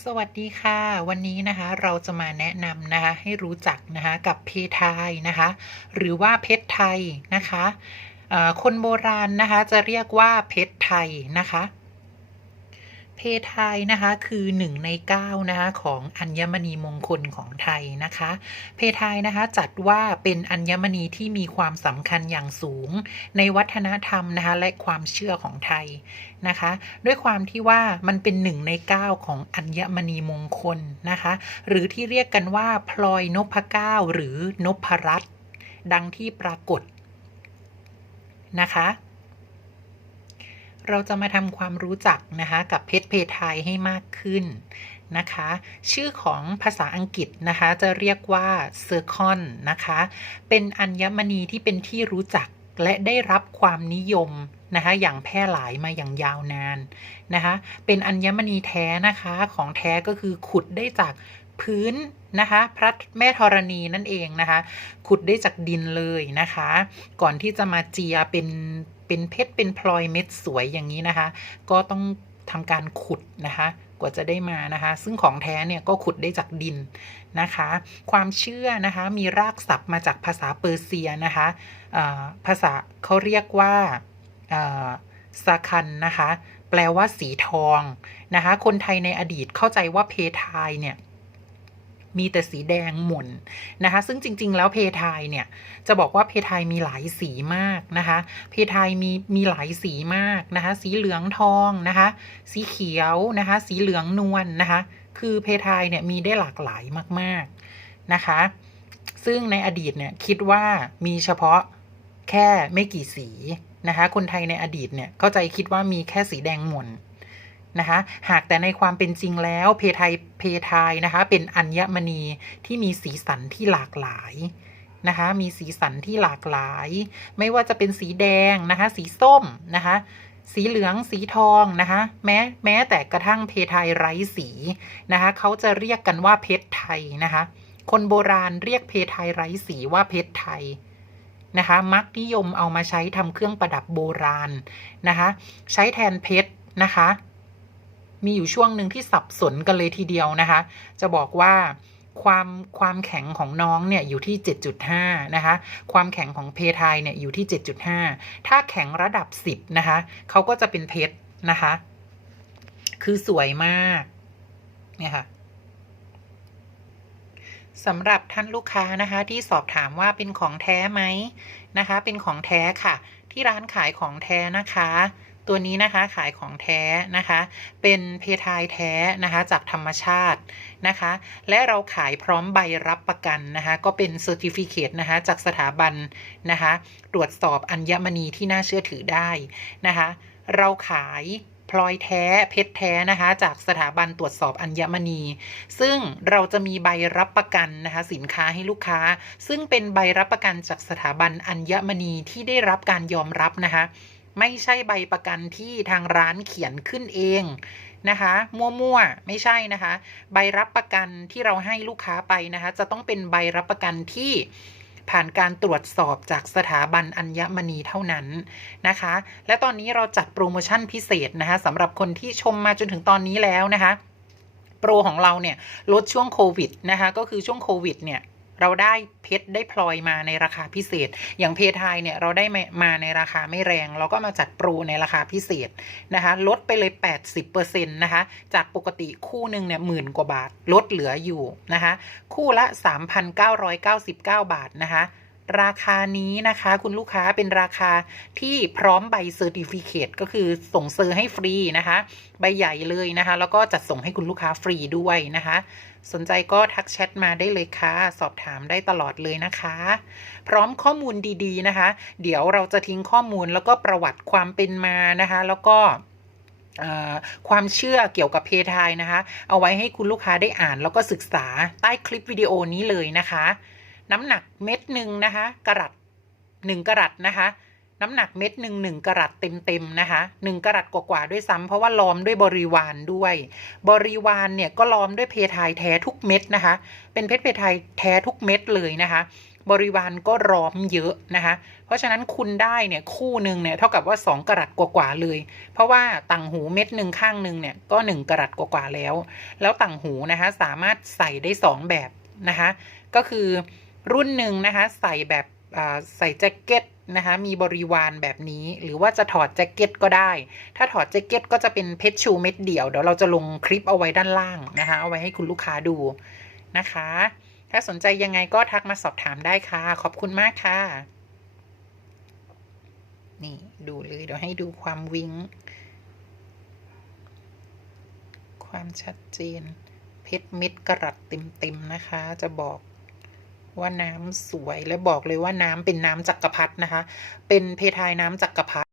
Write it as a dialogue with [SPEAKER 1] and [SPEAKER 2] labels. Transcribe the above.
[SPEAKER 1] สวัสดีค่ะ วันนี้นะคะเราจะมาแนะนำนะคะให้รู้จักนะคะกับเพทายนะคะ หรือว่าเพชรไทยนะคะคนโบราณนะคะจะเรียกว่าเพชรไทยนะคะ เพทายนะคะคือหนึ่งในเก้านะคะของอัญมณีมงคลของไทยนะคะ เพทายนะคะจัดว่าเป็นอัญมณีที่มีความสำคัญอย่างสูง ในวัฒนธรรมนะคะและความเชื่อของไทยนะคะ ด้วยความที่ว่ามันเป็นหนึ่งในเก้าของอัญมณีมงคลนะคะ หรือที่เรียกกันว่าพลอยนพเก้าหรือนพรัตน์ดังที่ปรากฏนะคะ เราจะมาทำความรู้จักนะคะกับเพชรเพทายให้มากขึ้นนะคะ ชื่อของภาษาอังกฤษนะคะจะเรียกว่าเซอร์คอนนะคะ เป็นอัญมณีที่เป็นที่รู้จักและได้รับความนิยมนะคะอย่างแพร่หลายมาอย่างยาวนานนะคะเป็นอัญมณีแท้นะคะของแท้ก็คือขุดได้จากพื้นนะคะพระแม่ธรณีนั่นเองนะคะ ขุดได้จากดินเลยนะคะ ก่อนที่จะมาเจียเป็น เป็นเพชรเป็นพลอยเม็ดสวยอย่างนี้นะคะ ก็ต้องทำการขุดนะคะกว่าจะได้มานะคะ ซึ่งของแท้เนี่ยก็ขุดได้จากดินนะคะ ความเชื่อนะคะมีรากศัพท์มาจากภาษาเปอร์เซียนะคะภาษาเขาเรียกว่าสาคันนะคะ แปลว่าสีทองนะคะ คนไทยในอดีตเข้าใจว่าเพทายเนี่ย มีแต่สีแดงหม่นนะคะ ซึ่งจริง ๆ แล้วเพทายเนี่ยจะบอกว่าเพทายมีหลายสีมากนะคะ เพทายมีมีหลายสีมากนะคะ สีเหลืองทองนะคะ สีเขียวนะคะ สีเหลืองนวลนนะคะ คือเพทายเนี่ยมีได้หลากหลายมาก ๆนะคะ ซึ่งในอดีตเนี่ยคิดว่ามีเฉพาะแค่ไม่กี่สีนะคะ คนไทยในอดีตเนี่ยเข้าใจคิดว่ามีแค่สีแดงหม่น นะคะหากแต่ในความเป็นจริงแล้วเพทายเพทายนะคะเป็นอัญมณีที่มีสีสันที่หลากหลายนะคะมีสีสันที่หลากหลาย ไม่ว่าจะเป็นสีแดงนะคะสีส้มนะคะสีเหลืองสีทองนะคะแม้แม้แต่กระทั่งเพทายไร้สีนะคะเขาจะเรียกกันว่าเพชรไทยนะคะคนโบราณเรียกเพทายไร้สีว่าเพชรไทยนะคะมักนิยมเอามาใช้ทำเครื่องประดับโบราณนะคะใช้แทนเพชรนะคะ มีอยู่ช่วงหนึ่งที่สับสนกันเลยทีเดียวนะคะ จะบอกว่าความความแข็งของน้องเนี่ยอยู่ที่ 7.5 นะคะ ความแข็งของเพทายเนี่ยอยู่ที่ 7.5 ถ้าแข็งระดับ 10 นะคะ เขาก็จะเป็นเพชรนะคะ คือสวยมาก เนี่ยค่ะสำหรับท่านลูกค้านะคะ ที่สอบถามว่าเป็นของแท้ไหมนะคะ เป็นของแท้ค่ะ ที่ร้านขายของแท้นะคะ ตัวนี้นะคะขายของแท้นะคะ เป็นเพทายแท้นะคะจากธรรมชาตินะคะ และเราขายพร้อมใบรับประกันนะคะ ก็เป็นเซอร์ติฟิเคตนะคะจากสถาบันนะคะ ตรวจสอบอัญมณีที่น่าเชื่อถือได้นะคะ เราขายพลอยแท้เพชรแท้นะคะ จากสถาบันตรวจสอบอัญมณี ซึ่งเราจะมีใบรับประกันนะคะ สินค้าให้ลูกค้า ซึ่งเป็นใบรับประกันจากสถาบันอัญมณีที่ได้รับการยอมรับนะคะ ไม่ใช่ใบประกันที่ทางร้านเขียนขึ้นเองนะคะมั่วๆไม่ใช่นะคะ ใบรับประกันที่เราให้ลูกค้าไปนะคะ จะต้องเป็นใบรับประกันที่ผ่านการตรวจสอบจากสถาบันอัญมณีเท่านั้นนะคะ และตอนนี้เราจัดโปรโมชั่นพิเศษนะคะสำหรับคนที่ชมมาจนถึงตอนนี้แล้วนะคะ โปรของเราเนี่ยลดช่วงโควิดนะคะ ก็คือช่วงโควิดเนี่ย เราได้เพชรได้พลอยมาในราคาพิเศษ อย่างเพทายเนี่ยเราได้มาในราคาไม่แรง เราก็มาจัดโปรในราคาพิเศษนะคะลดไปเลย 80%นะคะจากปกติคู่หนึ่งเนี่ยหมื่นกว่าบาท ลดเหลืออยู่นะคะคู่ละ 3,999 บาทนะคะ ราคานี้นะคะ คุณลูกค้าเป็นราคาที่พร้อมใบเซอร์ติฟิเคตก็คือส่งเซอร์ให้ฟรีนะคะ ใบใหญ่เลยนะคะ แล้วก็จัดส่งให้คุณลูกค้าฟรีด้วยนะคะ สนใจก็ทักแชทมาได้เลยค่ะ สอบถามได้ตลอดเลยนะคะ พร้อมข้อมูลดีๆนะคะ เดี๋ยวเราจะทิ้งข้อมูลแล้วก็ประวัติความเป็นมานะคะ แล้วก็ความเชื่อเกี่ยวกับเพทายนะคะ เอาไว้ให้คุณลูกค้าได้อ่านแล้วก็ศึกษาใต้คลิปวิดีโอนี้เลยนะคะ น้ำหนักเม็ดหนึ่งนะคะกรัตหนึ่งกรัตนะคะ น้ำหนักเม็ดหนึ่งหนึ่งกะรัตเต็มๆนะคะหนึ่งกรัตกว่าๆด้วยซ้ำเพราะว่าล้อมด้วยบริวารด้วย บริวารเนี่ยก็ล้อมด้วยเพทายแท้ทุกเม็ดนะคะ เป็นเพชรเพทายแท้ทุกเม็ดเลยนะคะ บริวารก็ร้อมเยอะนะคะ เพราะฉะนั้นคุณได้เนี่ยคู่หนึ่งเนี่ยเท่ากับว่า2กรัตกว่าๆเลย เพราะว่าต่างหูเม็ดหนึ่งข้างหนึ่งเนี่ยก็1กรัตกว่าๆแล้ว แล้วต่างหูนะคะสามารถใส่ได้2แบบนะคะ ก็คือ รุ่นหนึ่งนะคะ ใส่แบบใส่แจ็คเก็ตนะคะมีบริวารแบบนี้หรือว่าจะถอดแจ็คเก็ตก็ได้ ถ้าถอดแจ็คเก็ตก็จะเป็นเพชรชูเม็ดเดี่ยวเดี๋ยวเราจะลงคลิปเอาไว้ด้านล่างนะคะ เอาไว้ให้คุณลูกค้าดูนะคะ ถ้าสนใจยังไงก็ทักมาสอบถามได้ค่ะ ขอบคุณมากค่ะ นี่ดูเลยเดี๋ยวให้ดูความวิงความชัดเจน เพชรเม็ดกระรัดเต็มๆนะคะ จะบอก ว่าน้ำสวยและบอกเลยว่าน้ำเป็นน้ำจักรพรรดินะคะ เป็นเพทายน้ำจักรพรรดิ